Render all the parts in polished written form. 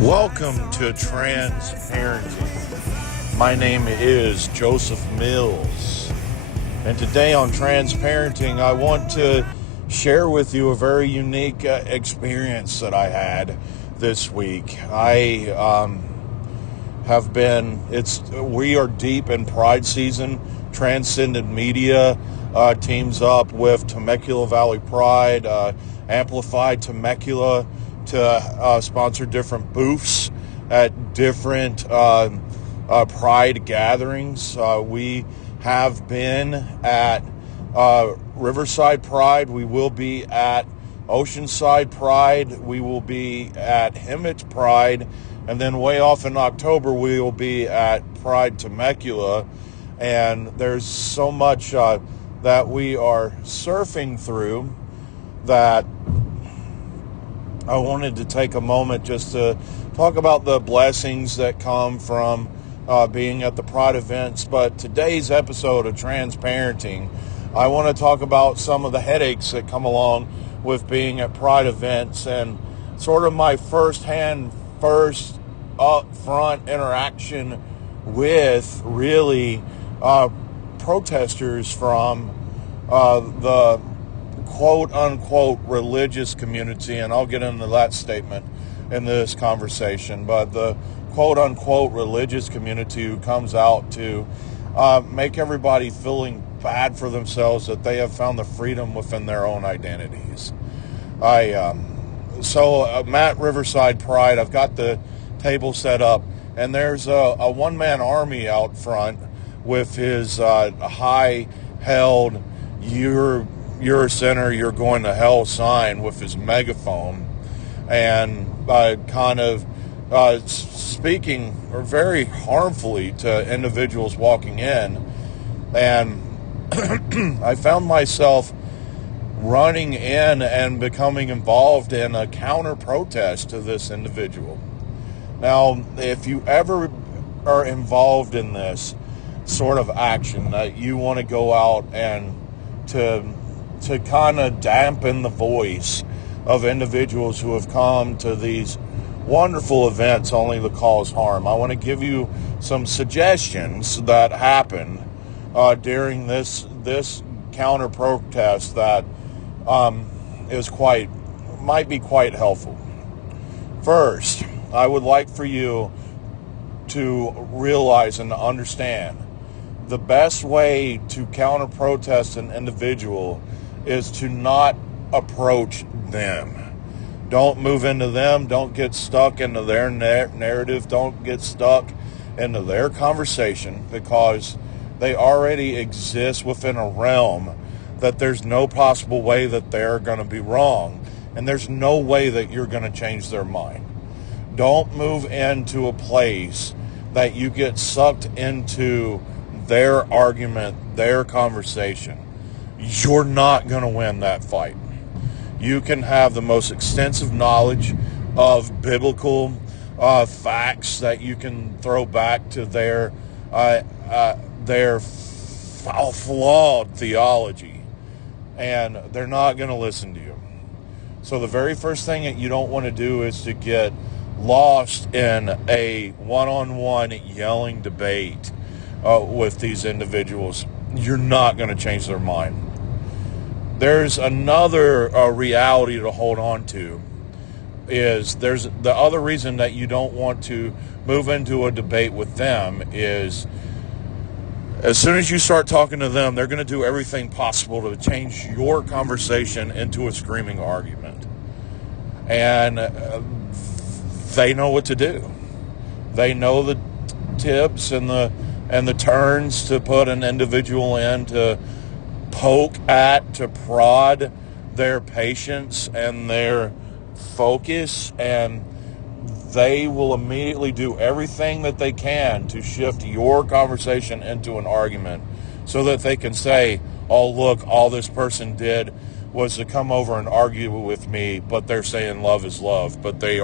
Welcome to Trans Parenting. My name is Joseph Mills, and today on Trans Parenting, I want to share with you a very unique experience that I had this week. We are deep in Pride season. Transcendent Media teams up with Temecula Valley Pride, Amplified Temecula, to sponsor different booths at different Pride gatherings. We have been at Riverside Pride. We will be at Oceanside Pride. We will be at Hemet Pride. And then way off in October, we will be at Pride Temecula. And there's so much that we are surfing through that I wanted to take a moment just to talk about the blessings that come from being at the Pride events. But today's episode of Trans Parenting, I want to talk about some of the headaches that come along with being at Pride events and sort of my first upfront interaction with really protesters from the quote-unquote religious community, and I'll get into that statement in this conversation, but the quote-unquote religious community who comes out to make everybody feeling bad for themselves that they have found the freedom within their own identities. I'm at Riverside Pride. I've got the table set up, and there's a one-man army out front with his high-held "You're a sinner, you're going to hell" sign with his megaphone, and speaking very harmfully to individuals walking in. And I found myself running in and becoming involved in a counter protest to this individual. Now, if you ever are involved in this sort of action, that you want to go out and to kind of dampen the voice of individuals who have come to these wonderful events only to cause harm, I want to give you some suggestions that happen during this counter protest that might be quite helpful. First, I would like for you to realize and to understand the best way to counter protest an individual is to not approach them. Don't move into them. Don't get stuck into their narrative. Don't get stuck into their conversation, because they already exist within a realm that there's no possible way that they're going to be wrong, and there's no way that you're going to change their mind. Don't move into a place that you get sucked into their argument, their conversation. You're not going to win that fight. You can have the most extensive knowledge of biblical facts that you can throw back to their flawed theology, and they're not going to listen to you. So the very first thing that you don't want to do is to get lost in a one-on-one yelling debate with these individuals. You're not going to change their mind. There's another reality to hold on to. There's the other reason that you don't want to move into a debate with them is, as soon as you start talking to them, they're going to do everything possible to change your conversation into a screaming argument. And they know what to do. They know the tips and the turns to put an individual in, to poke at, to prod their patience and their focus, and they will immediately do everything that they can to shift your conversation into an argument so that they can say, "Oh, look, all this person did was to come over and argue with me, but they're saying love is love, but they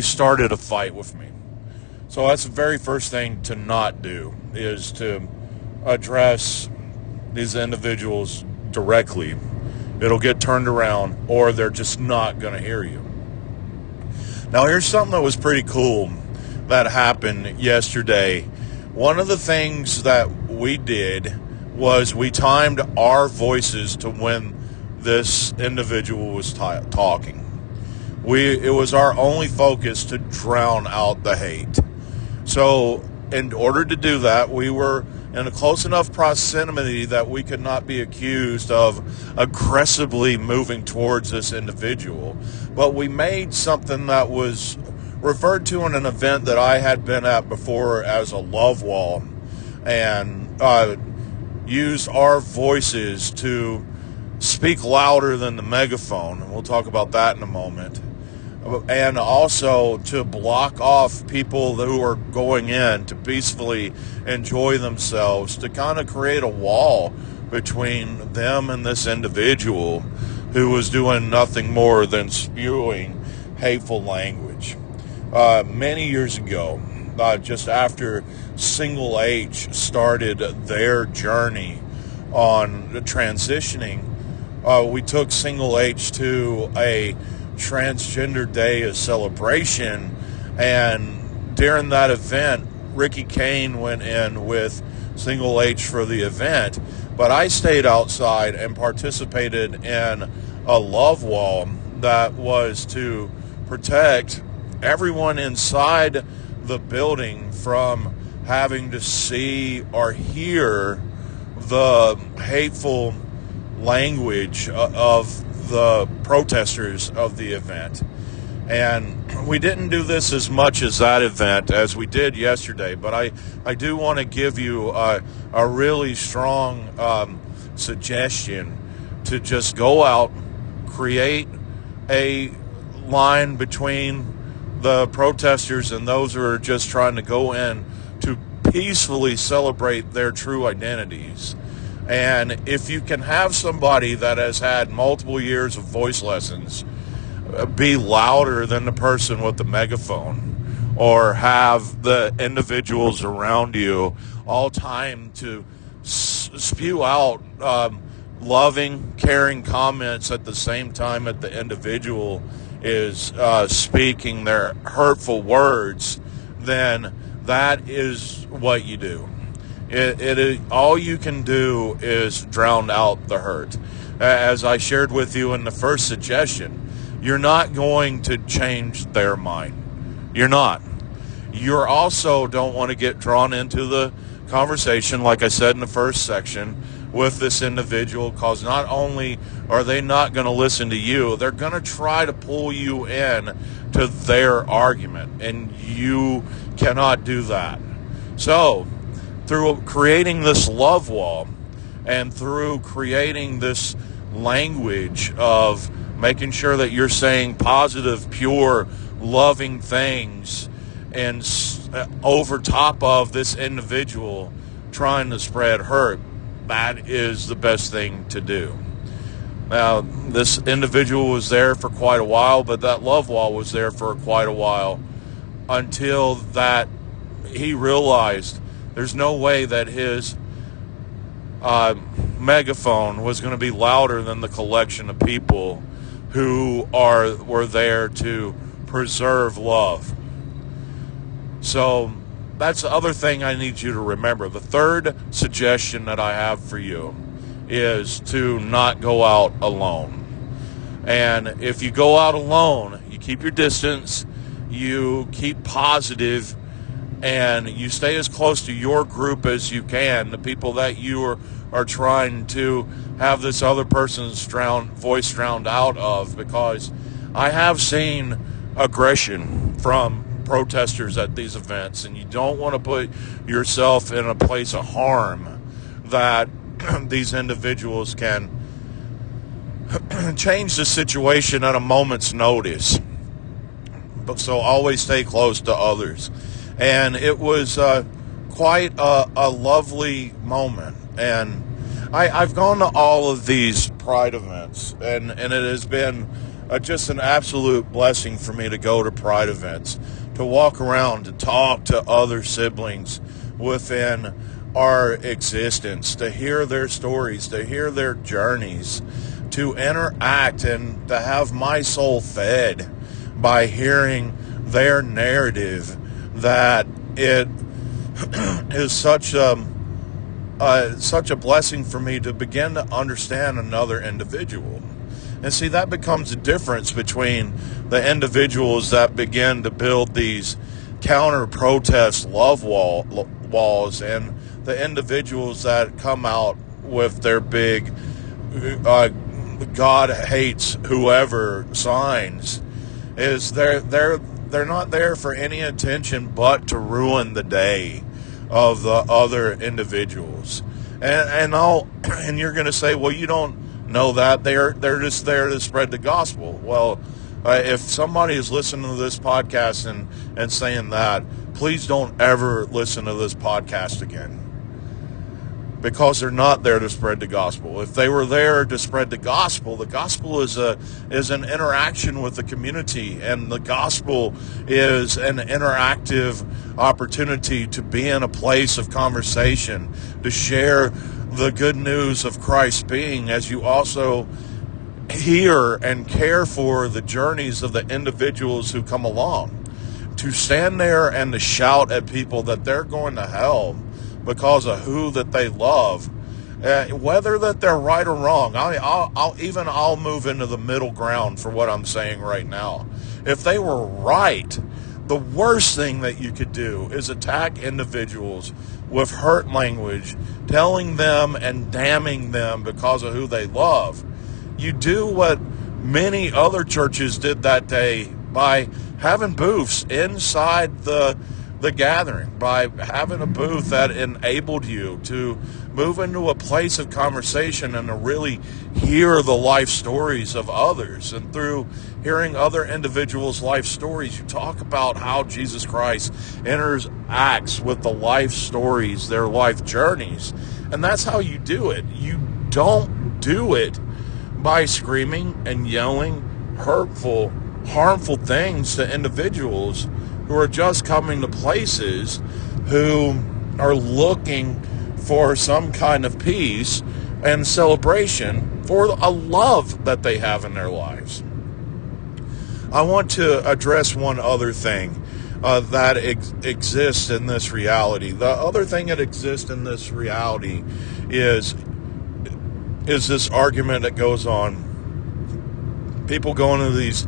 started a fight with me." So that's the very first thing to not do, is to address these individuals directly. It'll get turned around, or they're just not going to hear you. Now, here's something that was pretty cool that happened yesterday. One of the things that we did was we timed our voices to when this individual was talking. It was our only focus to drown out the hate. So, in order to do that, we were in a close enough proximity that we could not be accused of aggressively moving towards this individual. But we made something that was referred to in an event that I had been at before as a love wall, and used our voices to speak louder than the megaphone. And we'll talk about that in a moment. And also to block off people who are going in to peacefully enjoy themselves, to kind of create a wall between them and this individual who was doing nothing more than spewing hateful language. Many years ago, just after Single H started their journey on transitioning, we took Single H to a Transgender Day of celebration, and during that event Ricky Kane went in with Single H for the event, but I stayed outside and participated in a love wall that was to protect everyone inside the building from having to see or hear the hateful language of the protesters of the event. And we didn't do this as much as that event as we did yesterday, but I do want to give you a really strong suggestion to just go out, create a line between the protesters and those who are just trying to go in to peacefully celebrate their true identities. And if you can have somebody that has had multiple years of voice lessons be louder than the person with the megaphone, or have the individuals around you all time to spew out loving, caring comments at the same time that the individual is speaking their hurtful words, then that is what you do. It is, all you can do is drown out the hurt. As I shared with you in the first suggestion, you're not going to change their mind. You're not. You also don't want to get drawn into the conversation, like I said in the first section, with this individual, because not only are they not going to listen to you, they're going to try to pull you in to their argument, and you cannot do that. So, through creating this love wall and through creating this language of making sure that you're saying positive, pure, loving things, and over top of this individual trying to spread hurt, that is the best thing to do. Now, this individual was there for quite a while, but that love wall was there for quite a while until that he realized there's no way that his megaphone was going to be louder than the collection of people who were there to preserve love. So that's the other thing I need you to remember. The third suggestion that I have for you is to not go out alone. And if you go out alone, you keep your distance, you keep positive, and you stay as close to your group as you can, the people that you are trying to have this other person's voice drowned out of, because I have seen aggression from protesters at these events, and you don't want to put yourself in a place of harm that these individuals can change the situation at a moment's notice. But so always stay close to others. And it was quite a lovely moment. And I've gone to all of these Pride events, and it has been just an absolute blessing for me to go to Pride events, to walk around, to talk to other siblings within our existence, to hear their stories, to hear their journeys, to interact and to have my soul fed by hearing their narrative that it is such a blessing for me to begin to understand another individual. And see, that becomes the difference between the individuals that begin to build these counter-protest walls and the individuals that come out with their big God hates whoever signs. Is they're not there for any intention but to ruin the day of the other individuals. And you're going to say, well, you don't know that. They're just there to spread the gospel. Well, if somebody is listening to this podcast and saying that, please don't ever listen to this podcast again, because they're not there to spread the gospel. If they were there to spread the gospel is an interaction with the community, and the gospel is an interactive opportunity to be in a place of conversation, to share the good news of Christ's being, as you also hear and care for the journeys of the individuals who come along. To stand there and to shout at people that they're going to hell because of who that they love, whether that they're right or wrong. I'll move into the middle ground for what I'm saying right now. If they were right, the worst thing that you could do is attack individuals with hurt language, telling them and damning them because of who they love. You do what many other churches did that day by having booths inside the gathering, by having a booth that enabled you to move into a place of conversation and to really hear the life stories of others. And through hearing other individuals' life stories, you talk about how Jesus Christ interacts with the life stories, their life journeys. And that's how you do it. You don't do it by screaming and yelling hurtful, harmful things to individuals who are just coming to places, who are looking for some kind of peace and celebration for a love that they have in their lives. I want to address one other thing that exists in this reality. The other thing that exists in this reality is this argument that goes on. People go into these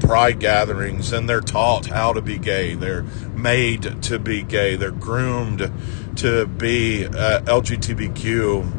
pride gatherings, and they're taught how to be gay. They're made to be gay. They're groomed to be LGBTQ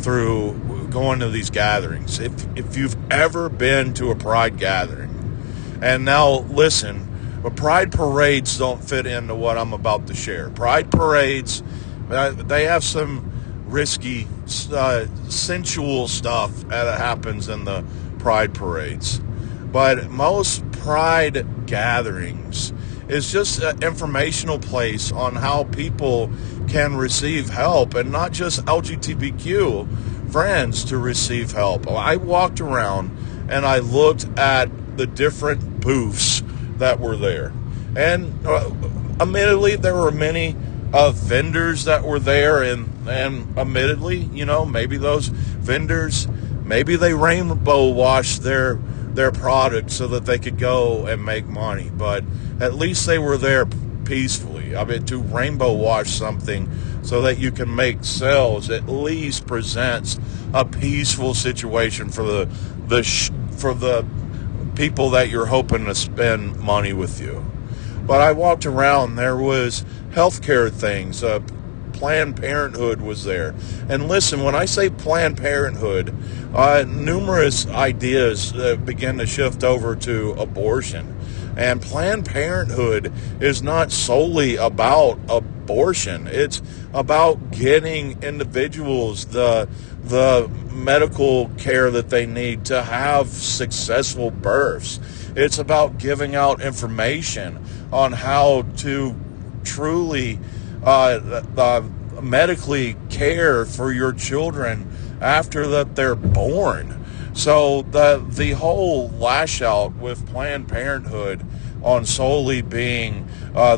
through going to these gatherings. If you've ever been to a pride gathering, and now listen, but pride parades don't fit into what I'm about to share. Pride parades, they have some risky, sensual stuff that happens in the pride parades. But most pride gatherings is just an informational place on how people can receive help, and not just LGBTQ friends to receive help. I walked around and I looked at the different booths that were there, and admittedly there were many vendors that were there, and admittedly, maybe those vendors, maybe they rainbow washed their product so that they could go and make money, but at least they were there peacefully. I mean, to rainbow wash something so that you can make sales at least presents a peaceful situation for the people that you're hoping to spend money with you. But I walked around, there was healthcare things, Planned Parenthood was there. And listen, when I say Planned Parenthood, numerous ideas begin to shift over to abortion. And Planned Parenthood is not solely about abortion. It's about getting individuals the medical care that they need to have successful births. It's about giving out information on how to truly medically care for your children after that they're born. So the whole lash out with Planned Parenthood on solely being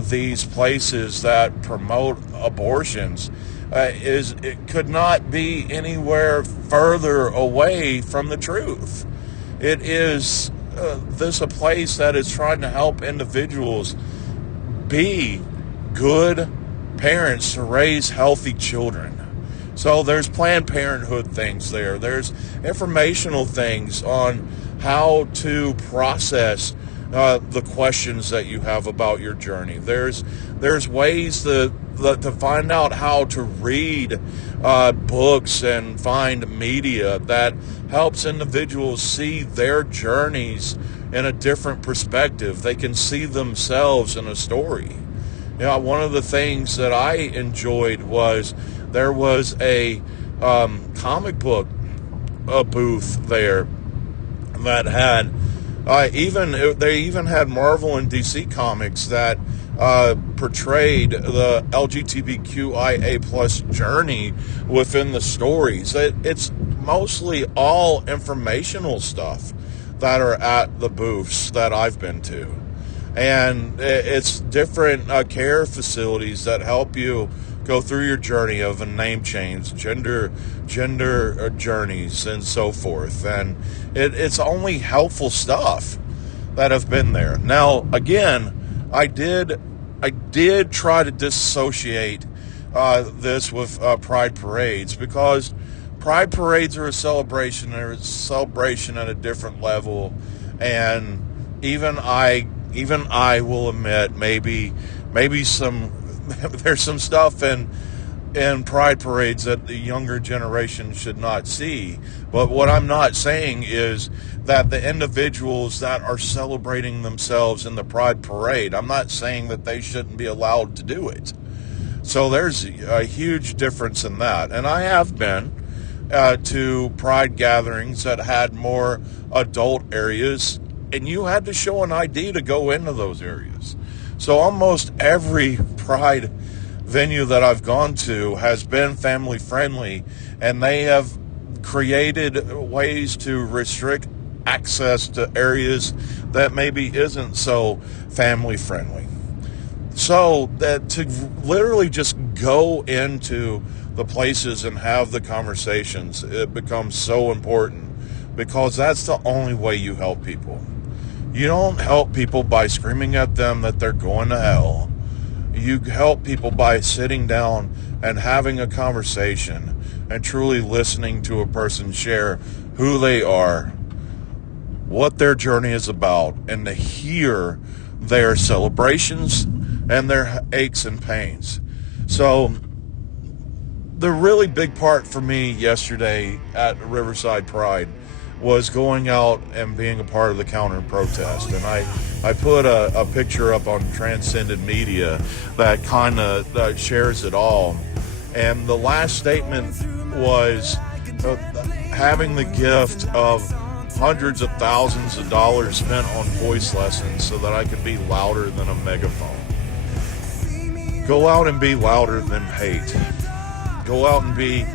these places that promote abortions it could not be anywhere further away from the truth. It is this a place that is trying to help individuals be good parents to raise healthy children. So there's Planned Parenthood things there. There's informational things on how to process the questions that you have about your journey. There's ways to find out how to read books and find media that helps individuals see their journeys in a different perspective. They can see themselves in a story. You know, one of the things that I enjoyed was there was a comic book booth there that had they even had Marvel and DC comics that portrayed the LGBTQIA plus journey within the stories. It's mostly all informational stuff that are at the booths that I've been to. And it's different care facilities that help you go through your journey of a name change, gender journeys, and so forth. And it's only helpful stuff that have been there. Now, again, I did try to disassociate this with pride parades, because pride parades are a celebration. They're a celebration at a different level, and even I will admit maybe some there's some stuff in pride parades that the younger generation should not see. But what I'm not saying is that the individuals that are celebrating themselves in the pride parade, I'm not saying that they shouldn't be allowed to do it. So there's a huge difference in that. And I have been to pride gatherings that had more adult areas, and you had to show an ID to go into those areas. So almost every pride venue that I've gone to has been family friendly, and they have created ways to restrict access to areas that maybe isn't so family friendly. So that to literally just go into the places and have the conversations, it becomes so important, because that's the only way you help people. You don't help people by screaming at them that they're going to hell. You help people by sitting down and having a conversation and truly listening to a person share who they are, what their journey is about, and to hear their celebrations and their aches and pains. So the really big part for me yesterday at Riverside Pride was going out and being a part of the counter protest. And I put a picture up on Transcended Media that kind of shares it all. And the last statement was having the gift of hundreds of thousands of dollars spent on voice lessons so that I could be louder than a megaphone. Go out and be louder than hate. Go out and be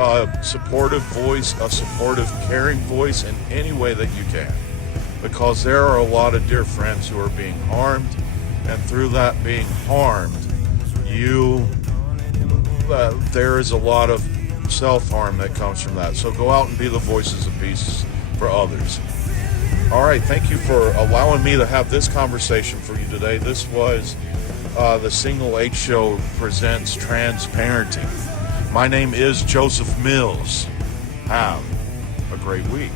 a supportive voice, a supportive, caring voice in any way that you can. Because there are a lot of dear friends who are being harmed, and through that being harmed, there is a lot of self-harm that comes from that. So go out and be the voices of peace for others. All right, thank you for allowing me to have this conversation for you today. This was the Single H Show presents Transparenting. My name is Joseph Mills. Have a great week.